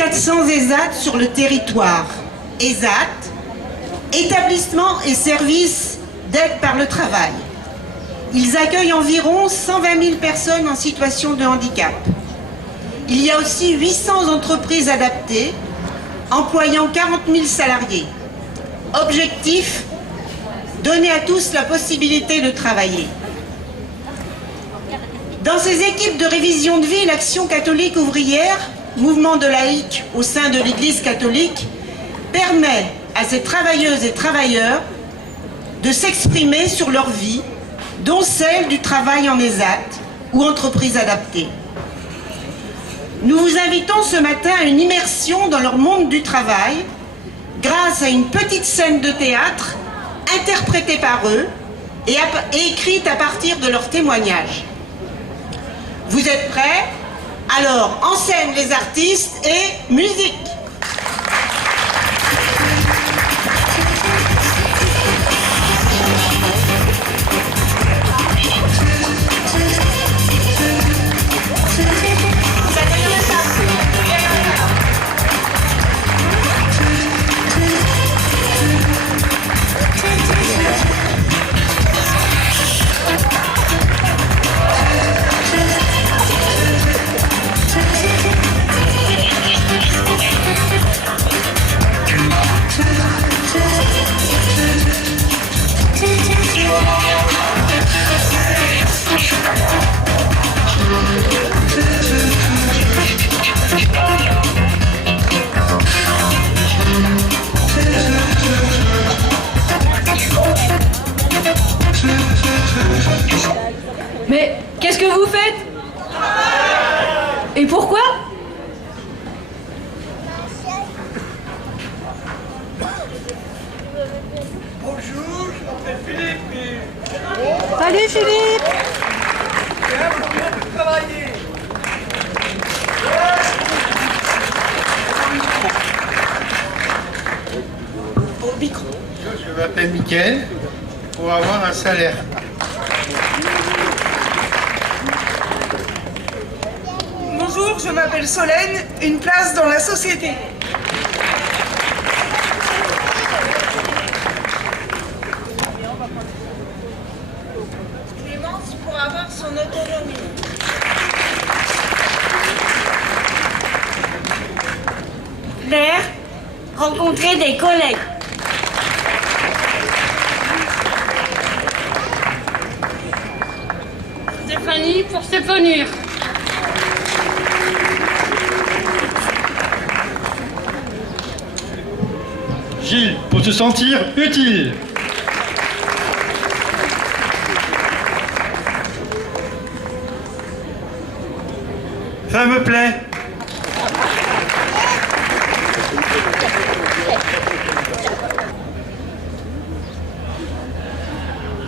400 ESAT sur le territoire. ESAT, établissements et services d'aide par le travail. Ils accueillent environ 120 000 personnes en situation de handicap. Il y a aussi 800 entreprises adaptées, employant 40 000 salariés. Objectif, donner à tous la possibilité de travailler. Dans ces équipes de révision de vie, l'Action catholique ouvrière, mouvement de laïcs au sein de l'Église catholique, permet à ces travailleuses et travailleurs de s'exprimer sur leur vie, dont celle du travail en ESAT ou entreprise adaptée. Nous vous invitons ce matin à une immersion dans leur monde du travail grâce à une petite scène de théâtre interprétée par eux et écrite à partir de leurs témoignages. Vous êtes prêts? Alors, en scène les artistes et musique! Mais qu'est-ce que vous faites? Et pourquoi? Bonjour, je m'appelle Philippe. Salut Philippe! On vient de travailler. Au micro. Je m'appelle Mickaël pour avoir un salaire. Bonjour, je m'appelle Solène, une place dans la société. Clémence pour avoir son autonomie. Claire, rencontrer des collègues. Stéphanie pour s'épanouir. Gilles, pour se sentir utile. Ça me plaît.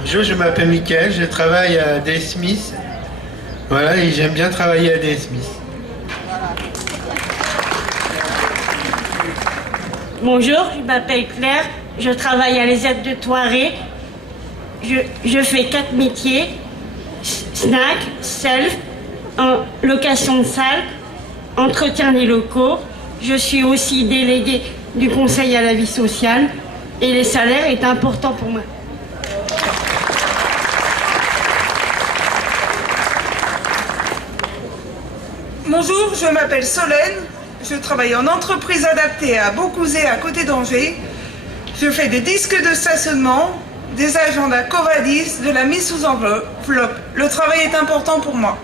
Bonjour, je m'appelle Mickaël, je travaille à DS Smith. Voilà, et j'aime bien travailler à DS Smith. Bonjour, je m'appelle Claire, je travaille à l'ESAT de Thoiré. Je fais 4 métiers, snack, self, location de salle, entretien des locaux. Je suis aussi déléguée du conseil à la vie sociale et les salaires est important pour moi. Bonjour, je m'appelle Solène, je travaille en entreprise adaptée à Beaucouzé à côté d'Angers. Je fais des disques de stationnement, des agendas Covadis, de la mise sous enveloppe. Le travail est important pour moi.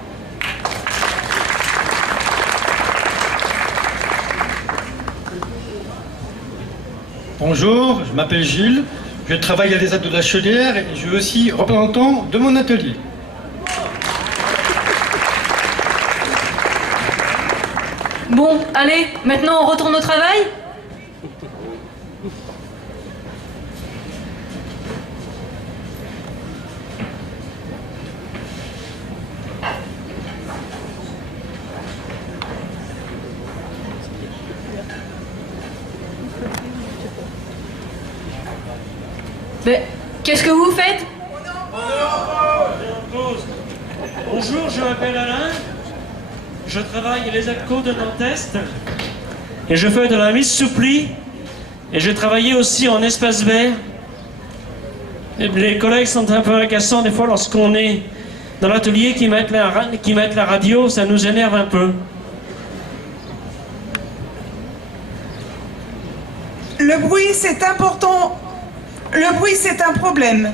Bonjour, je m'appelle Gilles, je travaille à l'ESAT de la Chaudière et je suis aussi représentant de mon atelier. Bon, allez, maintenant on retourne au travail? Mais qu'est-ce que vous faites? Bonjour, je m'appelle Alain. Je travaille à l'ESATCO de Nantes-Est. et je fais de la mise sous pli et je travaillais aussi en espace vert. Et les collègues sont un peu agaçants des fois lorsqu'on est dans l'atelier qui mettent la radio, ça nous énerve un peu. Le bruit, c'est important. Le bruit, c'est un problème.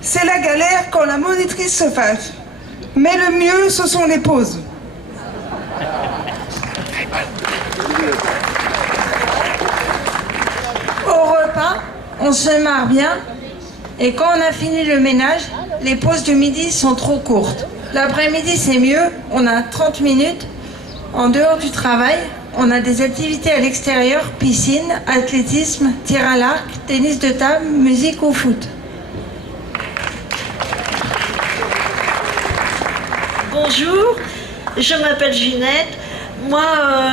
C'est la galère quand la monitrice se fâche. Mais le mieux, ce sont les pauses. Au repas, on se marre bien. Et quand on a fini le ménage, les pauses du midi sont trop courtes. L'après-midi, c'est mieux. On a 30 minutes. En dehors du travail, on a des activités à l'extérieur, piscine, athlétisme, tir à l'arc, tennis de table, musique ou foot. Bonjour, je m'appelle Ginette. Moi,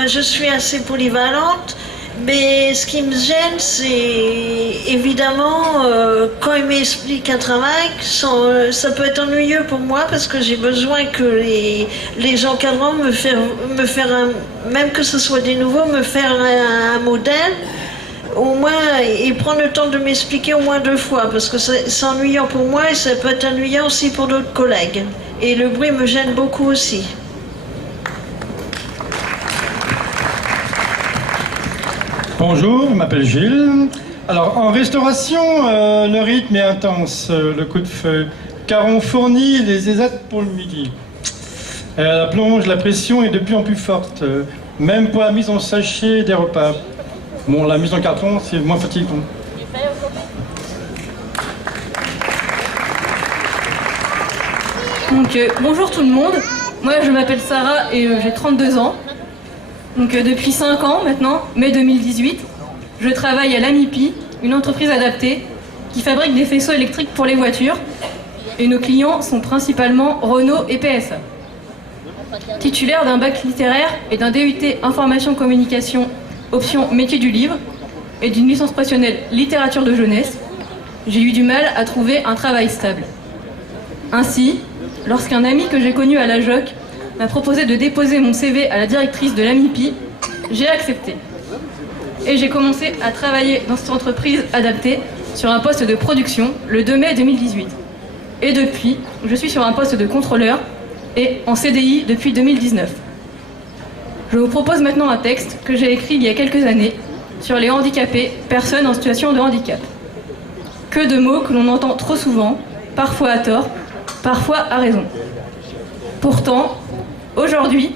je suis assez polyvalente, mais ce qui me gêne, c'est évidemment quand il m'explique un travail, ça peut être ennuyeux pour moi parce que j'ai besoin que les encadrants me faire même que ce soit des nouveaux, me faire un modèle. Au moins, et prendre le temps de m'expliquer au moins 2 fois, parce que c'est ennuyant pour moi et ça peut être ennuyant aussi pour d'autres collègues. Et le bruit me gêne beaucoup aussi. Bonjour, je m'appelle Gilles. Alors, en restauration, le rythme est intense, le coup de feu, car on fournit les ESAT pour le midi. La plonge, la pression est de plus en plus forte, même pour la mise en sachet des repas. Bon, la mise en carton, c'est moins fatigant. Donc bonjour tout le monde, moi je m'appelle Sarah et j'ai 32 ans. Donc depuis 5 ans maintenant, mai 2018, je travaille à l'AMIPI, une entreprise adaptée qui fabrique des faisceaux électriques pour les voitures. Et nos clients sont principalement Renault et PSA. Titulaire d'un bac littéraire et d'un DUT Information Communication option métier du livre et d'une licence professionnelle littérature de jeunesse, j'ai eu du mal à trouver un travail stable. Ainsi, lorsqu'un ami que j'ai connu à la JOC m'a proposé de déposer mon CV à la directrice de l'AMIPI, j'ai accepté. Et j'ai commencé à travailler dans cette entreprise adaptée sur un poste de production le 2 mai 2018. Et depuis, je suis sur un poste de contrôleur et en CDI depuis 2019. Je vous propose maintenant un texte que j'ai écrit il y a quelques années sur les handicapés, personnes en situation de handicap. Que de mots que l'on entend trop souvent, parfois à tort, parfois à raison. Pourtant, aujourd'hui,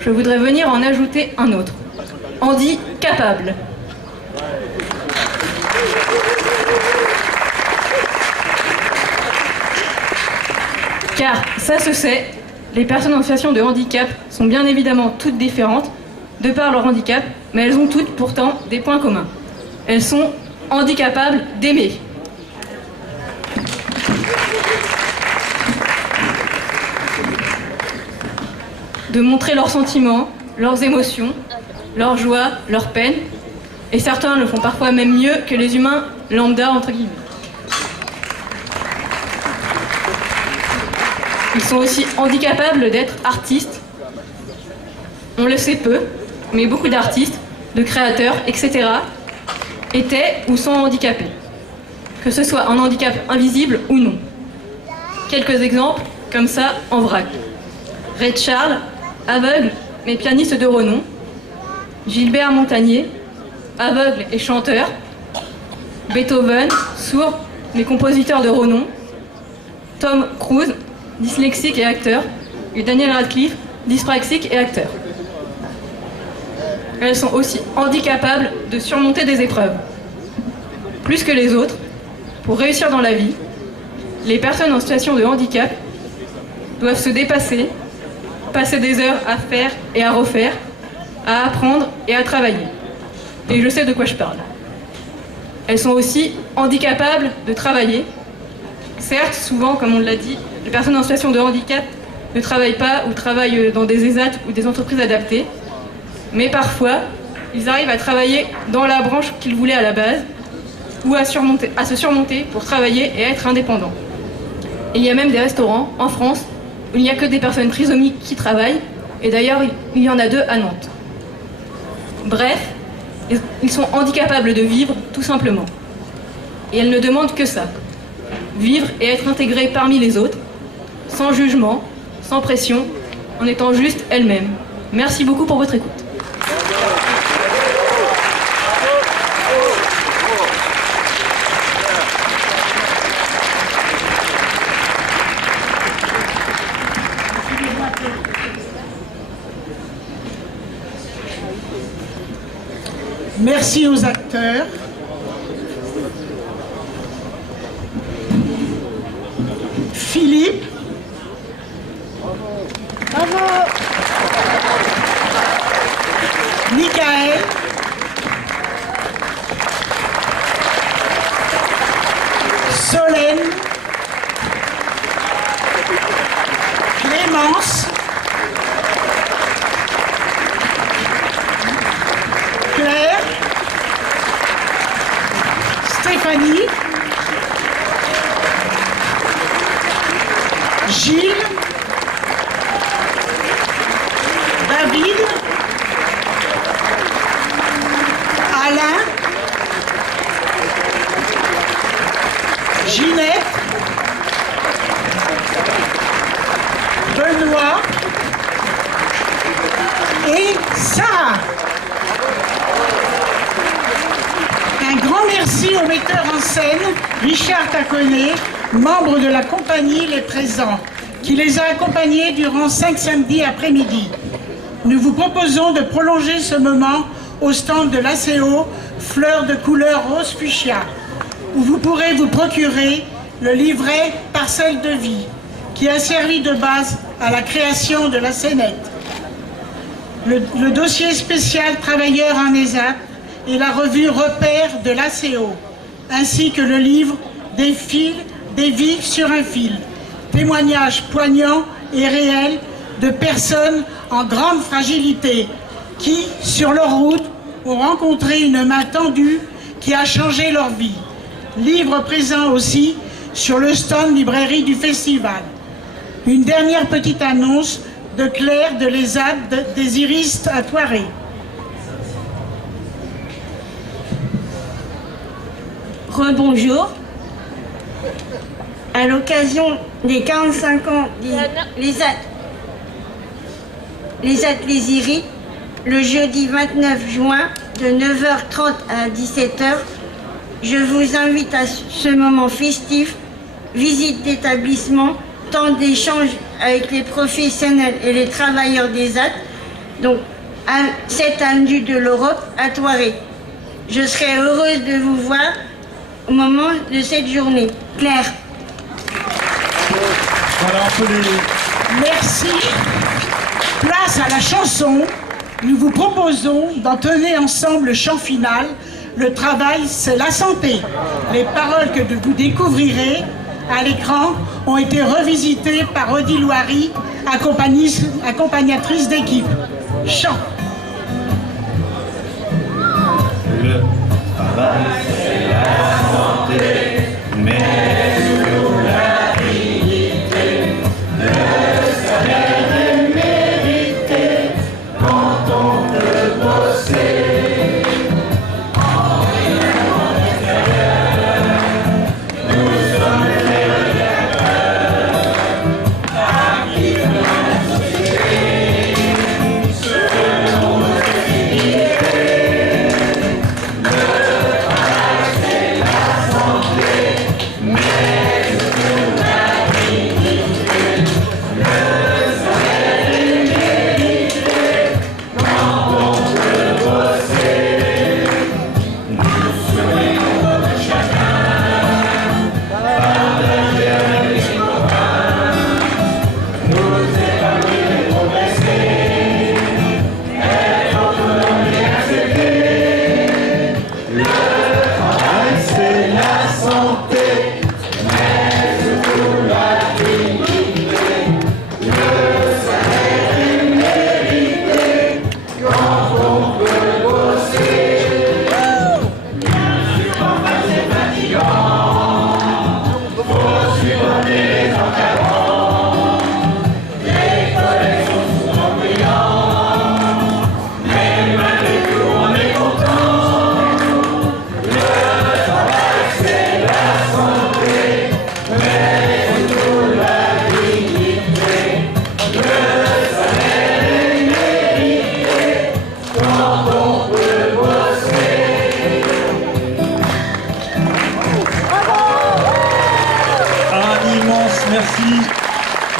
je voudrais venir en ajouter un autre. Handicapable. Car, ça se sait, les personnes en situation de handicap sont bien évidemment toutes différentes, de par leur handicap, mais elles ont toutes pourtant des points communs. Elles sont handicapables d'aimer. De montrer leurs sentiments, leurs émotions, leurs joies, leurs peines, et certains le font parfois même mieux que les humains lambda entre guillemets. Ils sont aussi handicapables d'être artistes. On le sait peu, mais beaucoup d'artistes, de créateurs, etc. étaient ou sont handicapés. Que ce soit un handicap invisible ou non. Quelques exemples, comme ça, en vrac. Ray Charles, aveugle mais pianiste de renom. Gilbert Montagnier, aveugle et chanteur. Beethoven, sourd mais compositeur de renom. Tom Cruise, dyslexique et acteur. Et Daniel Radcliffe, dyspraxique et acteur. Elles sont aussi handicapables de surmonter des épreuves. Plus que les autres, pour réussir dans la vie, les personnes en situation de handicap doivent se dépasser, passer des heures à faire et à refaire, à apprendre et à travailler. Et je sais de quoi je parle. Elles sont aussi handicapables de travailler. Certes, souvent, comme on l'a dit, les personnes en situation de handicap ne travaillent pas ou travaillent dans des ESAT ou des entreprises adaptées. Mais parfois, ils arrivent à travailler dans la branche qu'ils voulaient à la base ou à se surmonter pour travailler et être indépendants. Et il y a même des restaurants en France où il n'y a que des personnes trisomiques qui travaillent, et d'ailleurs il y en a 2 à Nantes. Bref, ils sont handicapables de vivre, tout simplement. Et elles ne demandent que ça. Vivre et être intégrées parmi les autres, sans jugement, sans pression, en étant juste elles-mêmes. Merci beaucoup pour votre écoute. Merci aux acteurs. Philippe. Bravo. Michael. Solène. Clémence. Claire. Stéphanie. Gilles. David. Alain. Ginette. Benoît. Et Sarah. Un grand merci au metteur en scène, Richard Taconnet, membre de la compagnie Les Présents, qui les a accompagnés durant 5 samedis après-midi. Nous vous proposons de prolonger ce moment au stand de l'ACO, fleurs de couleur rose fuchsia, où vous pourrez vous procurer le livret Parcelle de vie, qui a servi de base à la création de la scénette. Le dossier spécial Travailleurs en ESAT et la revue Repères de l'ACO, ainsi que le livre Des vies sur un fil, témoignages poignants et réels de personnes en grande fragilité qui, sur leur route, ont rencontré une main tendue qui a changé leur vie. Livre présent aussi sur le stand librairie du festival. Une dernière petite annonce de Claire de l'ESAT des Iris à Thoiré. Rebonjour. À l'occasion des 45 ans les Ateliers Iris, le jeudi 29 juin de 9h30 à 17h, je vous invite à ce moment festif, visite d'établissement, temps d'échange avec les professionnels et les travailleurs des AT, donc à cette avenue de l'Europe à Thoiré. Je serai heureuse de vous voir au moment de cette journée. Claire. Voilà, on peut les... Merci. Place à la chanson. Nous vous proposons d'entonner ensemble le chant final. Le travail, c'est la santé. Les paroles que vous découvrirez à l'écran ont été revisitées par Odile Loiry, accompagnatrice d'équipe. Chant. Le travail, c'est la santé, mais sur la dignité, le salaire est mérité quand on peut bosser. En regardant l'extérieur, nous sommes les regardateurs, à qui la société se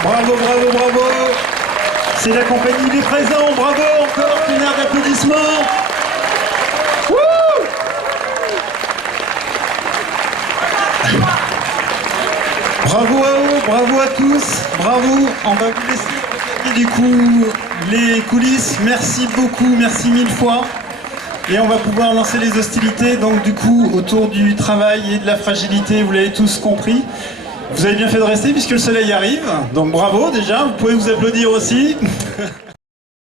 Bravo, bravo, bravo. C'est la compagnie des présents. Bravo encore, une heure d'applaudissements. Bravo à eux, bravo à tous, bravo. On va vous laisser regarder du coup les coulisses. Merci beaucoup, merci 1000 fois. Et on va pouvoir lancer les hostilités, donc du coup, autour du travail et de la fragilité, vous l'avez tous compris. Vous avez bien fait de rester puisque le soleil arrive, donc bravo déjà, vous pouvez vous applaudir aussi.